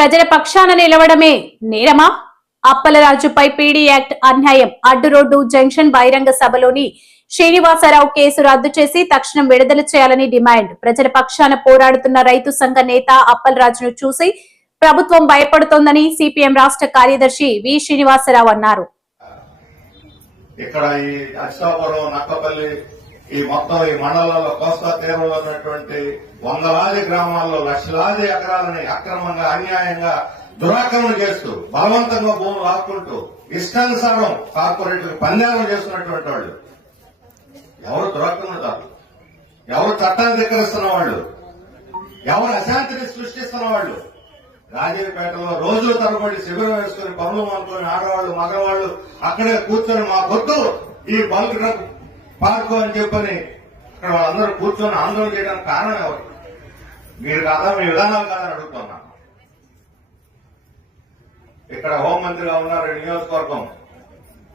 ప్రజల పక్షాన నిలవడమే నేరమా? అప్పలరాజుపై పీడీ యాక్ట్ అన్యాయం. అడ్డు రోడ్డు జంక్షన్ బహిరంగ సభలోని శ్రీనివాసరావు కేసు రద్దు చేసి తక్షణం విడుదల చేయాలని డిమాండ్. ప్రజల పక్షాన పోరాడుతున్న రైతు సంఘ నేత అప్పలరాజును చూసి ప్రభుత్వం భయపడుతోందని సిపిఎం రాష్ట్ర కార్యదర్శి వి శ్రీనివాసరావు అన్నారు. ఇక్కడ ఈ అచ్చాపురం, నక్కపల్లి, ఈ మొత్తం ఈ మండలాల్లో కోస్తా తీరంలో ఉన్నటువంటి వందలాది గ్రామాల్లో లక్షలాది ఎకరాలని అక్రమంగా, అన్యాయంగా దురాక్రమణ చేస్తూ బలవంతంగా భూములు లాక్కుంటూ ఇష్టానుసారం కార్పొరేట్లకు పందేరం చేస్తున్నటువంటి వాళ్ళు ఎవరు దురాక్రమణదారులు, ఎవరు చట్టాన్ని ధిక్కరిస్తున్న వాళ్ళు, ఎవరు అశాంతిని సృష్టిస్తున్న వాళ్ళు. రాజీపేటలో రోజుల తరబడి శిబిరం వేసుకుని పనులు అనుకుని ఆడవాళ్లు, మగవాళ్లు అక్కడే కూర్చొని మా పొద్దు ఈ బల్క్ డ్రగ్ పార్కు అని చెప్పని అక్కడ వాళ్ళందరూ కూర్చొని ఆందోళన చేయడానికి కారణం ఎవరు? మీరు కాదా, మీ విధానాలు కాదని అడుగుతున్నా. ఇక్కడ హోంమంత్రిగా ఉన్నారు నియోజకవర్గం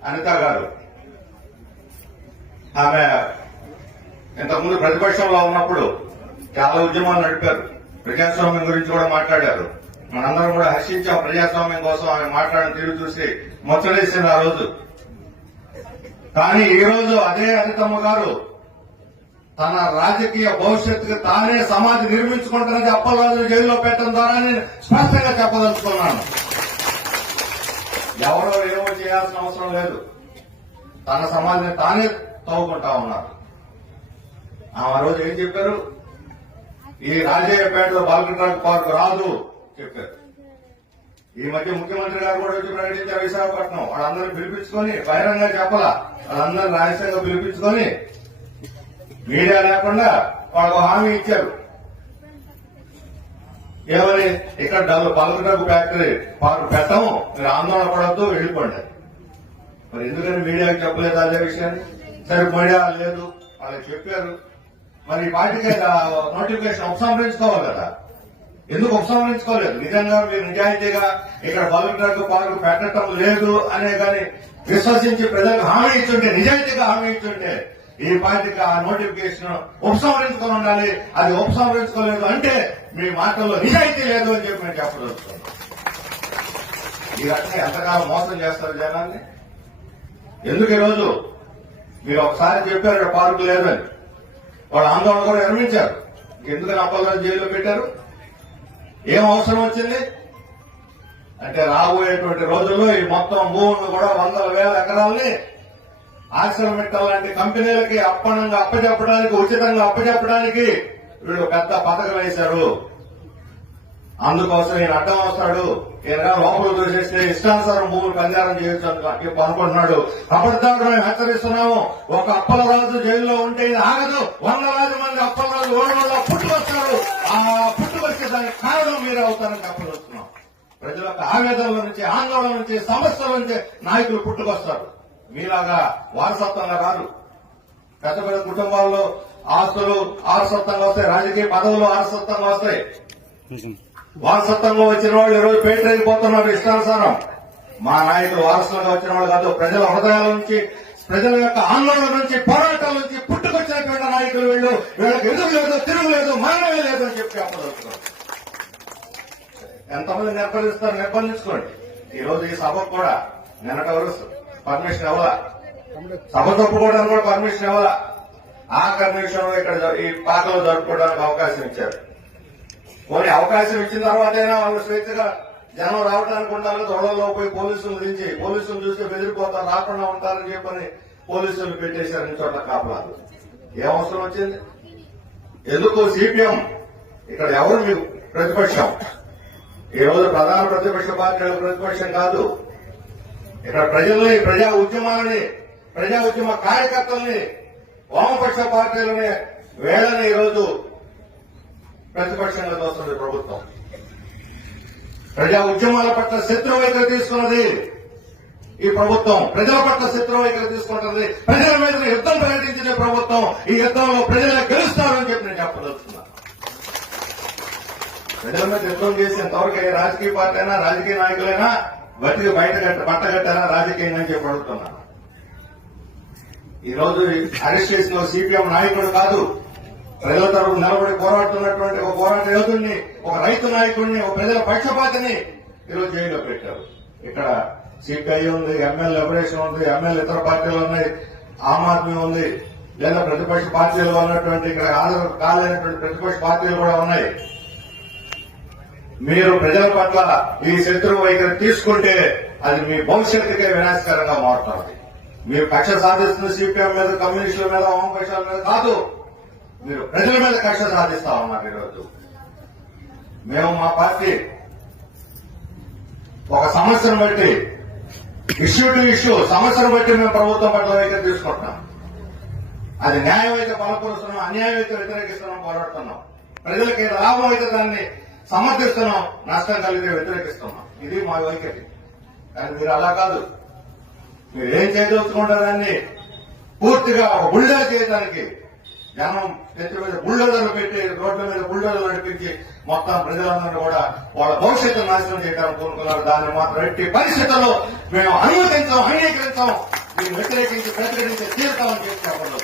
అనిత గారు. ఆమె ఇంతకుముందు ప్రతిపక్షంలో ఉన్నప్పుడు చాలా ఉద్యమాలు నడిపారు. ప్రజాస్వామ్యం గురించి కూడా మాట్లాడారు. మనందరం కూడా హర్షించాం. ప్రజాస్వామ్యం కోసం ఆమె మాట్లాడిన తీరు చూసి ముచ్చటేసింది ఆ రోజు. కానీ ఈ రోజు అదే అనితమ్మ గారు తన రాజకీయ భవిష్యత్తుకు తానే సమాధి నిర్మించుకుంటున్నది అప్పలరాజు జైల్లో పెట్టడం ద్వారా నేను స్పష్టంగా చెప్పదలుచుకున్నాను. ఎవరో ఏమో చేయాల్సిన అవసరం లేదు. తన సమాధిని తానే తవ్వుకుంటా ఉన్నారు. ఆ రోజు ఏం చెప్పారు? ఈ రాజయ్యపేటలో బల్క్ డ్రగ్ పార్క్ రాదు చెప్పారు. ఈ మధ్య ముఖ్యమంత్రి గారు కూడా వచ్చి ప్రకటించారు విశాఖపట్నం. వాళ్ళందరూ పిలిపించుకొని బహిరంగంగా చెప్పాలా, వాళ్ళందరూ రహస్యంగా పిలిపించుకొని మీడియా లేకుండా వాళ్ళకు హామీ ఇచ్చారు. ఏమని? ఇక్కడ బల్క్ డ్రగ్ ఫ్యాక్టరీ పార్క్ పెట్టము, మీరు ఆందోళన పడవద్దు, వెళ్ళిపోండి. మరి ఎందుకని మీడియాకి చెప్పలేదు అదే విషయాన్ని? సరే, మీడియా లేదు, వాళ్ళకి చెప్పారు. మరి వాటికే నోటిఫికేషన్ ఉపసంహరించుకోవాలి కదా. ఎందుకు ఉపసంహరించుకోలేదు? నిజంగా మీరు నిజాయితీగా ఇక్కడ బల్క్ డ్రగ్ పార్క్ పెట్టడం లేదు అనే కానీ విశ్వసించి ప్రజలకు హామీ ఇచ్చుంటే, నిజాయితీగా హామీ ఇచ్చుంటే ఈ పార్టీకి ఆ నోటిఫికేషన్ ఉపసంహరించుకొని ఉండాలి. అది ఉపసంహరించుకోలేదు అంటే మీ మాటల్లో నిజాయితీ లేదు అని చెప్పి నేను చెప్పదలుచుకున్నాను. ఈ రకంగా ఎంతకాలం మోసం చేస్తారు జనాన్ని? ఎందుకు ఈరోజు మీరు ఒకసారి చెప్పారు పార్కు లేదని, వాళ్ళు ఆందోళన కూడా నిర్మించారు. ఎందుకని అప్పలరాజు జైల్లో పెట్టారు? ఏం అవసరం వచ్చింది అంటే రాబోయేటువంటి రోజుల్లో ఈ మొత్తం భూములను కూడా వందల వేల ఎకరాలని ఆశ్రమిట్టల్ లాంటి కంపెనీలకి అప్పనంగా అప్పచెప్పడానికి, ఉచితంగా అప్పచెప్పడానికి వీళ్ళు పెద్ద పథకం వేశారు. అందుకోసం ఈయన అడ్డం వస్తాడు, ఈయన లోపల దూసేస్తే ఇష్టానుసారం భూములు పంజారం చేయొచ్చు అనుకుంటున్నాడు. అబద్ధాలు మేము హెచ్చరిస్తున్నాము. ఒక అప్పలరాజు జైల్లో ఉంటే ఇది ఆగదు. వందలాది మంది అప్పలరాజు ఓడలో పుట్టుకొస్తారు. ఆ పుట్టుకొచ్చే దానికి కారణం మీరే అవుతారని చెప్పదలుచున్నాం. ప్రజల యొక్క ఆవేదనల నుంచి, ఆందోళన నుంచి, సమస్యల నుంచి నాయకులు పుట్టుకొస్తారు. మీలాగా వారసత్వంగా రారు. పెద్ద పెద్ద కుటుంబాల్లో ఆస్తులు వారసత్వంగా వస్తాయి, రాజకీయ పదవులు వారసత్వంగా వస్తాయి. వారసత్వంగా వచ్చిన వాళ్ళు ఈరోజు పేటరైపోతున్నారు ఇష్టానుసారం. మా నాయకులు వారసులుగా వచ్చిన వాళ్ళు కాదు. ప్రజల హృదయాల నుంచి, ప్రజల యొక్క ఆందోళన నుంచి, పోరాటాల నుంచి పుట్టుకొచ్చినటువంటి నాయకులు వీళ్ళు. వీళ్ళకి ఎదురు లేదు, తిరుగులేదు, మరణమే లేదు అని చెప్పి చెప్పదలుచుకోండి. ఎంతమంది నిర్బంధిస్తారు? నిర్బంధించుకోండి. ఈ రోజు ఈ సభకు కూడా నిన్నటి వరకు పర్మిషన్ ఇవ్వాలా, సభ తప్పుకోవడానికి కూడా పర్మిషన్ ఇవ్వాలా. ఆఖరి నిమిషంలో ఇక్కడ ఈ పాకలో జరుపుకోవడానికి అవకాశం ఇచ్చారు. కొన్ని అవకాశం ఇచ్చిన తర్వాతైనా వాళ్ళు స్వేచ్ఛగా జనం రావడానికి ఉండాలి. దొడల్లో పోయి పోలీసులు దించి, పోలీసులు చూస్తే బెదిరిపోతారు, రాకుండా ఉంటారని చెప్పని పోలీసులు పెట్టేశారు ఈ చోట్ల కాపలాలు. ఏం అవసరం వచ్చింది? ఎందుకు? సిపిఎం ఇక్కడ ఎవరు మీకు ప్రతిపక్షం? ఈ రోజు ప్రధాన ప్రతిపక్ష పార్టీ ప్రతిపక్షం కాదు. ఇక్కడ ప్రజల్ని, ప్రజా ఉద్యమాలని, ప్రజా ఉద్యమ కార్యకర్తల్ని, వామపక్ష పార్టీలని, వేళని ఈరోజు ప్రతిపక్షంగా చూస్తుంది ప్రభుత్వం. ప్రజా ఉద్యమాల పట్ల శత్రు వైఖరి తీసుకున్నది ఈ ప్రభుత్వం. ప్రజల పట్ల శత్రు వైఖరి తీసుకుంటుంది. ప్రజల మీద యుద్ధం ప్రకటించిన ప్రభుత్వం. ఈ యుద్ధంలో ప్రజలే గెలుస్తారని చెప్పి నేను చెప్పదలుచుకున్నాను. ప్రజల మీద యుద్ధం చేసి ఎంతవరకు ఏ రాజకీయ పార్టీ అయినా, రాజకీయ నాయకులైనా బతికి బట్టగట్టారా రాజకీయంగా అని చెప్పి అడుగుతున్నాను. ఈ రోజు అరెస్ట్ చేసిన సిపిఎం నాయకుడు కాదు, ప్రజల తరపు నిలబడి పోరాడుతున్నటువంటి ఒక పోరాట యోధుడిని, ఒక రైతు నాయకుడిని, ఒక ప్రజల పక్షపాతిని ఈరోజు జైల్లో పెట్టారు. ఇక్కడ సిపిఐ ఉంది, ఎమ్మెల్యే లిబరేషన్ ఉంది, ఎమ్మెల్యే ఇతర పార్టీలు ఉన్నాయి, ఆమ్ ఆద్మీ ఉంది, లేదా ప్రతిపక్ష పార్టీలు ఉన్నటువంటి ఇక్కడ హాజరు కాలేనటువంటి ప్రతిపక్ష పార్టీలు కూడా ఉన్నాయి. మీరు ప్రజల పట్ల ఈ శత్రువు వైఖరి తీసుకుంటే అది మీ భవిష్యత్తుకే వినాశకరంగా మారుతుంది. మీరు కక్ష సాధిస్తున్న సిపిఎం మీద, కమ్యూనిస్టుల మీద, వామపక్షాల మీద కాదు, మీరు ప్రజల మీద కక్ష సాధిస్తా ఉన్నారు. ఈరోజు మేము మా పార్టీ ఒక సమస్యను బట్టి, ఇష్యూ టు ఇష్యూ సమస్యను బట్టి మేము ప్రభుత్వం పట్ల వైఖరి తీసుకుంటున్నాం. అది న్యాయం అయితే బలపరుస్తున్నాం, అన్యాయం అయితే వ్యతిరేకిస్తున్నాం, పోరాడుతున్నాం. ప్రజలకి లాభం అయితే దాన్ని సమర్థిస్తున్నాం, నష్టం కలిగితే వ్యతిరేకిస్తున్నాం. ఇది మా వైఖరి. కానీ మీరు అలా కాదు. మీరు ఏం చేయదలుచుకుంటారని పూర్తిగా ఒక బుల్డోజర్ చేయడానికి జనం నెత్తి మీద బుల్డోజర్లు పెట్టి, రోడ్ల మీద బుల్డోజర్లు నడిపించి మొత్తం ప్రజలందరూ కూడా వాళ్ళ భవిష్యత్తును నాశనం చేయడానికి కోరుకున్నారు. దాన్ని మాత్రం ఎట్టి పరిస్థితుల్లో మేము అనుమతించాం, అంగీకరించాం. దీన్ని వ్యతిరేకించి ప్రతిఘటించి తీరుతామని చెప్పి చెప్పడం.